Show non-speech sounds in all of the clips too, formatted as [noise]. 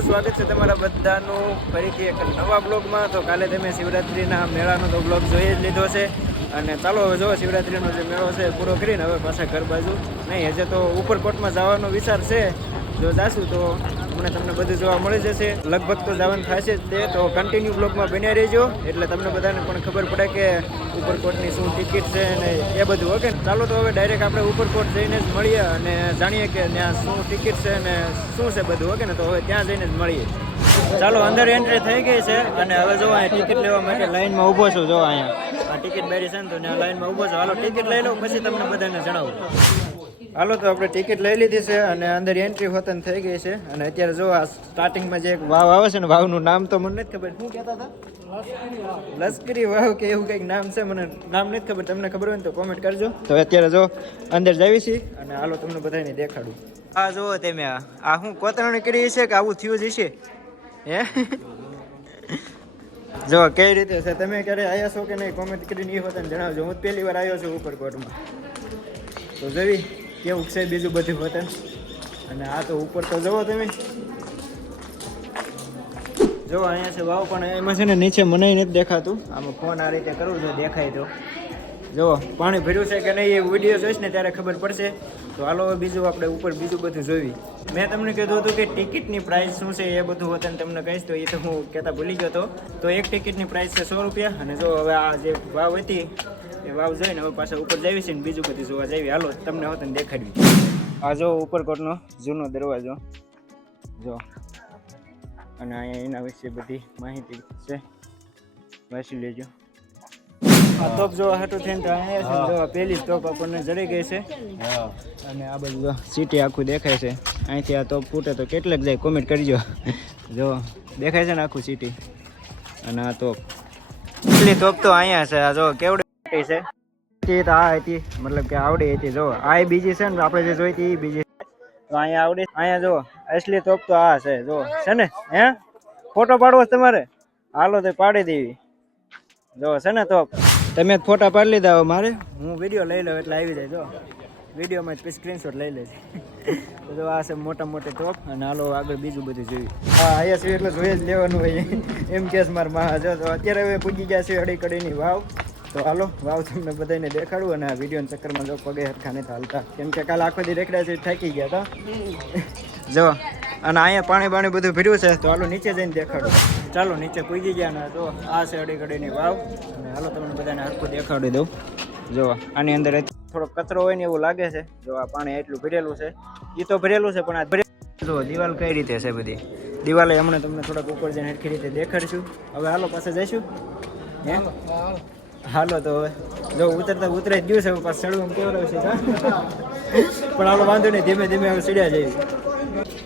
સ્વાગત છે તમારા બધાનું. ફરીથી એક નવા બ્લોગમાં. તો કાલે તમે શિવરાત્રિના મેળાનો તો બ્લોગ જોઈ જ લીધો છે. અને ચાલો જો શિવરાત્રિનો જે મેળો છે પૂરો કરીને હવે પાછા ઘર બાજુ. નહીં, હજે તો ઉપરકોટમાં જવાનો વિચાર છે. જો જાશું તો મને તમને બધું જોવા મળી જશે. લગભગ તો જવાનું થશે જ તે, તો કન્ટિન્યુ બ્લોગમાં બન્યા રહેજો. એટલે તમને બધાને પણ ખબર પડે કે ઉપરકોટની શું ટિકિટ છે અને એ બધું ઓકે ચાલો તો હવે ડાયરેક્ટ આપણે ઉપરકોટ જઈને જ મળીએ અને જાણીએ કે ત્યાં શું ટિકિટ છે અને શું છે બધું ઓકે ને તો હવે ત્યાં જઈને જ મળીએ. ચાલો, અંદર એન્ટ્રી થઈ ગઈ છે અને હવે જો અહીંયા ટિકિટ લેવા માટે લાઈનમાં ઊભો છું, જો અહીંયા. આ ટિકિટ બેરી છે ને તો લાઇનમાં ઊભો છું. હાલો ટિકિટ લઈ લઉં પછી તમને બધાને જણાવું. હાલો, તો આપણે ટિકિટ લઈ લીધી છે અને અંદર એન્ટ્રી હોતન થઈ ગઈ છે. અને અત્યારે જો આ સ્ટાર્ટિંગમાં જે એક વાવ આવે છે ને, વાવનું નામ તો મને નથી ખબર. શું કહેતા હતા? લશ્કરી વાવ કે એવું કંઈક નામ છે, મને નામ નથી ખબર. તમને ખબર હોય ને તો કોમેન્ટ કરજો. તો અત્યારે જો અંદર જાવી છીએ અને હાલો, તમને બધાને દેખાડું. આ જુઓ તમે આ. આ શું કોતરણી કરી છે કે આવું થયું જ છે હે? જો કઈ રીતે છે? તમે ક્યારે આવ્યા છો કે નહીં? કોમેન્ટ કરીને એ હોતા જણાવજો. હું પહેલી વાર આવ્યો છું ઉપરકોટમાં. તો જોવી. કેવું છે બીજું બધું વતન? અને આ તો ઉપર તો જવો તમે. જો અહીંયા છે વાવ પણ એમાં છે ને નીચે મને નથી દેખાતું. આમાં ફોન આ રીતે કરવું જો દેખાય તો. જુઓ પાણી ભર્યું છે કે નહીં એ વીડિયો જોઈશ ને ત્યારે ખબર પડશે. તો હાલો, બીજું આપણે ઉપર બીજું બધું જોયું. મેં તમને કીધું હતું કે ટિકિટની પ્રાઇસ શું છે એ બધું વતન તમને કહીશ, તો એ તો હું કહેતા ભૂલી ગયો હતો. તો એક ટિકિટની પ્રાઇસ છે સો રૂપિયા, અને જો હવે આ જે વાવ હતી, એ વાવ જોઈને હવે પાછા ઉપર જાવી છે ને બીજું બધું જોવા જઈએ હાલો, તમને હોતન દેખાડવી. આ જો ઉપરકોટનો જૂનો દરવાજો. જો. અને અહીંયા એના વિશે બધી માહિતી છે. વાંચી લેજો. આ તોપ જોવા હાટું થઈને તો અહીંયા છે જો પહેલી જ તોપ આપણને જડી ગઈ છે. અને આ બધું સિટી આખું દેખાય છે. અહીંથી આ તોપ ફૂટે તો કેટલાક જાય કોમેન્ટ કરજો. જો દેખાય છે ને આખું સિટી અને આ તોપ એટલી તોપ તો અહીંયા છે. આ જો કેવડી છે. તો આ હતી મતલબ કે આવડી હતી. જો આ બીજી છે ને આપણે જે જોઈ હતી એ બીજી તો અહીંયા આવડી અહીંયા જો અસલી તોપ તો આ છે. જો છે ને? હે? ફોટો પાડવો તમારે? હાલો તો પાડી દેવી. જો છે ને તોપ તમે ફોટા પાડી લીધા હવે મારે? હું વીડિયો લઈ લઉં એટલે આવી જાય જો. વિડીયોમાં જ સ્ક્રીનશોટ લઈ લેજે તો જો આ છે મોટા મોટી ટોપ અને હાલો આગળ બીજું બધું જોયું હા અહીંયા છે એટલે જોઈ જ લેવાનું હોય. એમ કેસ મારા મહા જો તો અત્યારે હવે પૂજી ગયા છે અડી કડીની વાવ. તો હાલો વાવ તમને બધાને દેખાડું અને આ વિડીયોના ચક્કરમાં જો પગે હરખા નથી હાલતા. કેમ કે કાલે આખો દી રેખડા છે થાકી ગયા હતા. જો અને અહીંયા પાણી બાણી બધું ભીડ્યું છે તો હાલો નીચે જઈને દેખાડું. ચાલો, નીચે પૂગી ગયા ને તો આ છે અડી કડીની વાવ. અને હાલો, તમને બધાને હરખું દેખાડી દઉં. જો, આની અંદર થોડો કચરો હોય ને એવું લાગે છે. જો, આ પાણી એટલું ભરેલું છે. એ તો ભરેલું છે, પણ આ ભરે જો, દિવાલ કઈ રીતે છે બધી? દિવાલે હમણાં તમને થોડાક ઉપર જઈને હરખી રીતે દેખાડશું. હવે હાલો પાસે જઈશું. હે? હાલો, તો હવે જો, ઉતરતા ઉતરાઈ જ ગયું છે, પાછું ચડવું કેવડાવ છે કા? પણ હાલો, વાંધો નહીં, ધીમે ધીમે હવે ચડ્યા જઈએ.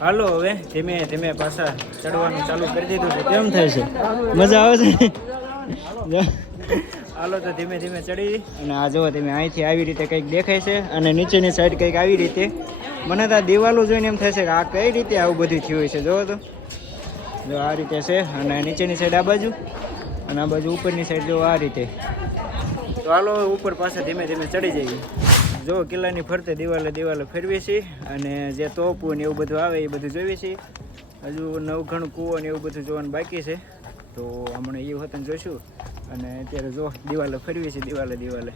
હાલો હવે ધીમે ધીમે પાછા ચડવાનું ચાલુ કરી દીધું છે. કેમ થાય છે? મજા આવે છે? હાલો તો ધીમે ધીમે ચડી. અને આ જુઓ તમે, અહીંથી આવી રીતે કંઈક દેખાય છે અને નીચેની સાઈડ કંઈક આવી રીતે. મને તો આ દિવાલો જોઈને એમ છે કે આ કઈ રીતે આવું બધું થયું છે? જુઓ તો. જો આ રીતે છે અને નીચેની સાઈડ આ બાજુ અને આ બાજુ ઉપરની સાઈડ જો આ રીતે. તો હાલો, ઉપર પાસે ધીમે ધીમે ચડી જઈએ. જો કિલ્લાની ફરતે દિવાલે દિવાલે ફેરવી છીએ અને જે તોપું ને એવું બધું આવે એ બધું જોઈએ છીએ હજુ નવઘણ કૂવો ને એવું બધું જોવાનું બાકી છે. તો હમણાં એ વખત જોઈશું. અને અત્યારે જો દિવાલે ફેરવી છીએ દિવાલે દિવાલે.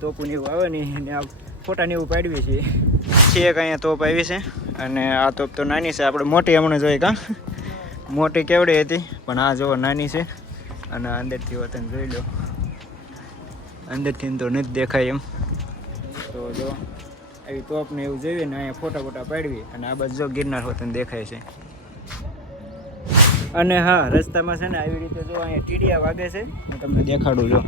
તોપું ને એવું આવે નહીં ને આ ફોટા ને એવું પાડવી છીએ છે. એક અહીંયા તોપ આવી છે અને આ તોપ તો નાની છે, આપણે મોટી હમણાં જોઈ કાં. મોટી કેવડી હતી, પણ આ જો નાની છે. અને અંદરથી વતન જોઈ લો. અંદરથી તો નથી દેખાય એમ. તો જો આવી તોપને એવું જોઈએ ને અહીંયા ફોટા ફોટા પાડવી અને આ બાજુ ગિરનાર હોતન દેખાય છે. અને હા, રસ્તામાં છે ને આવી રીતે જો અહીંયા ટીડિયા વાગે છે, હું તમને દેખાડું જો.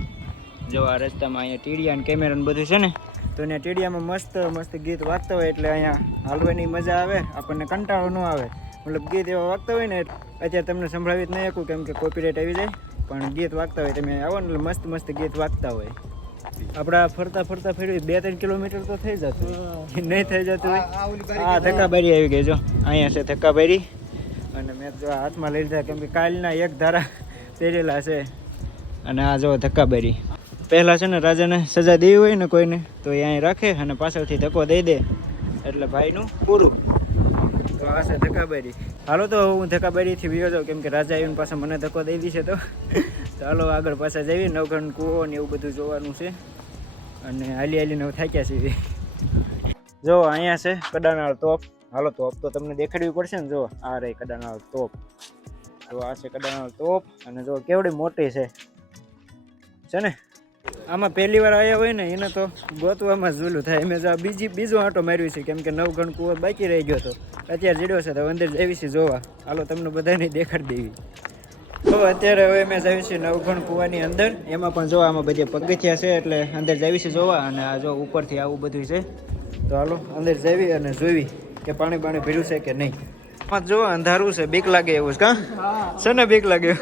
જો આ રસ્તામાં અહીંયા ટીડિયા અને કેમેરા બધું છે ને, તો અહીંયા ટીડિયામાં મસ્ત મસ્ત ગીત વાગતા હોય એટલે અહીંયા હાલવાની મજા આવે, આપણને કંટાળો ન આવે. મતલબ ગીત એવા વાગતા હોય ને, અત્યારે તમને સંભળાવી જ નહીં શકું કેમ કે કોપીરાઇટ આવી જાય, પણ ગીત વાગતા હોય તમે આવો ને મસ્ત મસ્ત ગીત વાગતા હોય. આપણા ફરતા ફરતા ફેરવી બે ત્રણ કિલોમીટર તો થઈ જતું નહીં થઈ જતું હોય? આ ધક્કાબારી આવી ગઈ જો. અહીંયા છે ધક્કાબારી. અને મેં જો હાથમાં લઈ લીધા કેમ કે કાલના એક ધારા પહેરેલા છે. અને આ જો ધક્કાબારી. પહેલાં છે ને રાજાને સજા દેવી હોય ને કોઈને તો એ અહીં રાખે અને પાછળથી ધક્કો દઈ દે. એટલે ભાઈનું પૂરું. તો આ છે ધક્કાબારી હાલો તો હું ધક્કાબારીથી વિયો જાઉં કેમ કે રાજા આવીને પાછા મને ધક્કો દઈ દીશે તો. ચાલો આગળ પાછા જઈએ, નવઘણ કૂવો ને એવું બધું જોવાનું છે. અને હાલી હાલીને હવે થાક્યા છીએ જો, અહીંયા છે કડાનાળ તોપ. હાલો, તોપ તો તમને દેખાડવી પડશે ને, જો, આ રહી કડાનાળ તોપ. તો આ છે કડાનાળ તોપ, અને જો, કેવડી મોટી છે. છે ને? આમાં પહેલી વાર આવ્યા હોય ને, એને તો ગોતવામાં ઝૂલું થાય. મેં બીજી, બીજો આંટો માર્યો છે, કેમ કે નવગણ કુવો બાકી રહી ગયો હતો. અત્યારે જીડો છે તો અંદર જઈએ છે જોવા. હાલો તમને બધાને દેખાડી દેવી. તો અત્યારે હવે મેં જઈએ છીએ નવગણ કુવાની અંદર. એમાં પણ જોવા આમાં બધી પગથિયા છે એટલે અંદર જઈએ છીએ જોવા અને આ જો ઉપરથી આવું બધું છે. તો હાલો અંદર જવી અને જોવી કે પાણી પાણી ભર્યું છે કે નહીં. આમાં જો અંધારું છે બીક લાગે એવું છે કાં? છે ને બીક લાગે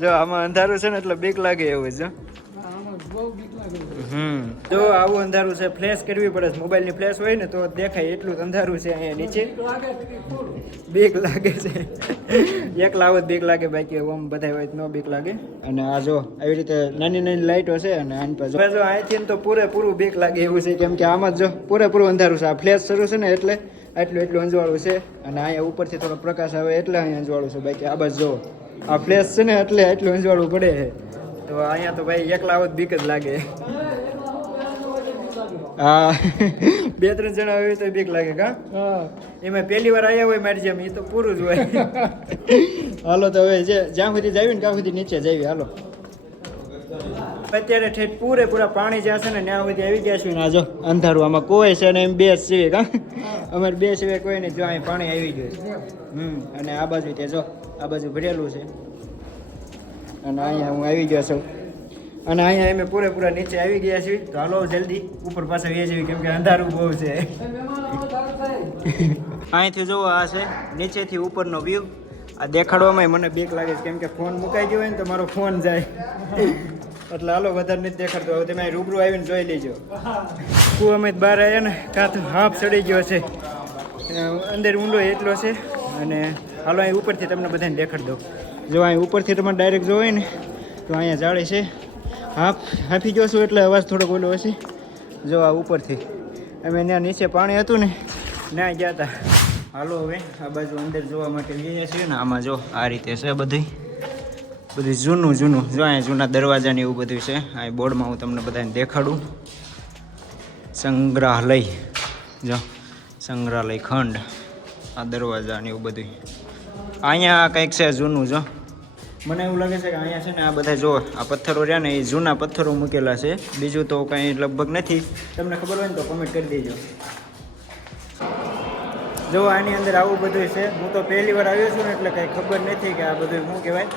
જો આમાં અંધારું છે ને એટલે બીક લાગે એવું છે જો આવું અંધારું છે ફ્લેશ કરવી પડે છે. મોબાઈલની ફ્લેશ હોય ને તો દેખાય એટલું અંધારું છે અહીંયા નીચે. બીક લાગે છે. એકલા લાવો જ બીક લાગે, બાકી ઓમ બધા હોય તો ન બીક લાગે. અને આ જો, આવી રીતે નાની નાની લાઈટો છે અને આની પાસે જો અહીંથી તો પૂરેપૂરું બીક લાગે એવું છે, કેમ કે આમાં જ પૂરેપૂરું અંધારું છે. આ ફ્લેશ શરૂ છે ને એટલે આટલું એટલું અંજવાળું છે. અને અહીંયા ઉપરથી થોડો પ્રકાશ આવે એટલે અહીંયા અંજવાળું છે. બાકી આ બસ જો, આ ફ્લેશ છે ને એટલે એટલું અંજવાળું પડે તો અહીંયા તો ભાઈ એકલા આવો બીક જ લાગે. હા. [laughs] બે ત્રણ જણા હોય તો બીક લાગે કા? એમાં પહેલી વાર આવ્યા હોય મારી જેમ એ તો પૂરું જ હોય. [laughs] હાલો તો હવે જે જ્યાં સુધી જાવી ને ત્યાં સુધી નીચે જાવી હાલો. અત્યારે ઠેઠ પૂરેપૂરા પાણી જ્યાં છે ને ત્યાં સુધી આવી ગયા છું ને જો અંધારું આમાં કોઈ છે ને એમ બે સિવે સિવાય કા? અમારે બે સિવાય કોઈ નહીં જો અહીં પાણી આવી ગયું હમ અને આ બાજુ તે જો આ બાજુ ભરેલું છે. અને અહીંયા હું આવી ગયો છું. અને અહીંયા અમે પૂરેપૂરા નીચે આવી ગયા છીએ. તો હાલો, જલ્દી ઉપર પાસે વે જવી કેમ કે અંધારું બહુ છે. અહીંથી જુઓ આ છે નીચેથી ઉપરનો વ્યૂ આ દેખાડવામાં મને બીક લાગે છે, કેમ કે ફોન મુકાઈ ગયો હોય ને તો મારો ફોન જાય. એટલે હાલો, વધારે નથી દેખાડતો. હવે તમે રૂબરૂ આવીને જોઈ લેજો. કુવામાં બહાર આવ્યા ને કાં તો હાફ ચડી ગયો છે. અંદર ઊંડો એટલો છે. અને હાલો, અહીં ઉપરથી તમને બધાને દેખાડ દો જો અહીં ઉપરથી તમે ડાયરેક્ટ જોવો ને, તો અહીંયા જાળી છે. હાફ હાફી ગયો એટલે અવાજ થોડોક ઓલો હશે. જો આ ઉપરથી. અમે ત્યાં નીચે પાણી હતું ને, ત્યાં ગયા હતા હાલો હવે, આ બાજુ અંદર જોવા માટે જઈએ છીએ ને, આમાં જો આ રીતે છે બધી. બધું જૂનું જૂનું. જો અહીંયા જૂના દરવાજા ને એવું બધું છે. આ બોર્ડમાં હું તમને બધાને દેખાડું. સંગ્રહાલય. જો, સંગ્રહાલય ખંડ. આ દરવાજા ને એવું બધું અહીંયા કંઈક છે જૂનું, જો. મને એવું લાગે છે કે અહીંયા છે ને આ બધા જો આ પથ્થરો રહ્યા ને એ જૂના પથ્થરો મૂકેલા છે. બીજું તો કંઈ લગભગ નથી. તમને ખબર હોય ને તો કમેન્ટ કરી દેજો. જો આની અંદર આવું બધું છે, હું તો પહેલી વાર આવ્યો છું ને એટલે કંઈ ખબર નથી કે આ બધું શું કહેવાય.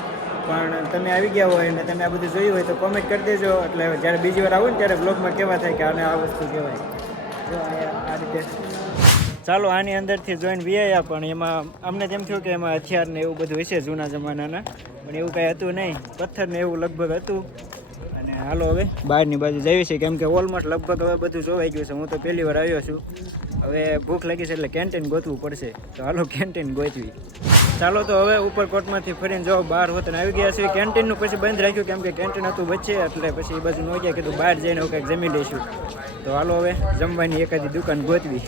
પણ તમે આવી ગયા હોય ને તમે આ બધું જોયું હોય તો કોમેન્ટ કરી દેજો. એટલે જ્યારે બીજી વાર આવું ને ત્યારે બ્લોગમાં કેવા થાય કે આને આ વસ્તુ કહેવાય. જો આ રીતે. ચાલો આની અંદરથી જોઈને વ્યાયા, પણ એમાં અમને તેમ થયું કે એમાં હથિયાર ને એવું બધું હશે જૂના જમાનાના. પણ એવું કાંઈ હતું નહીં. પથ્થર ને એવું લગભગ હતું. અને હાલો હવે બહારની બાજુ જઈએ છીએ. કેમ કે ઓલમોસ્ટ લગભગ હવે બધું જોવાઈ ગયું છે. હું તો પહેલી વાર આવ્યો છું. હવે ભૂખ લાગી છે એટલે કેન્ટીન ગોતવું પડશે. તો હાલો કેન્ટીન ગોતવી. ચાલો તો હવે ઉપરકોટમાંથી ફરીને જાઓ બહાર હોતને આવી ગયા છે કેન્ટીનનું પછી બંધ રાખ્યું. કેમ કે કેન્ટીન હતું વચ્ચે, એટલે પછી એ બાજુ ન ગયા. કીધું બહાર જઈને કંઈક જમી લઈશું. તો હાલો હવે જમવાની એકાદી દુકાન ગોતવી.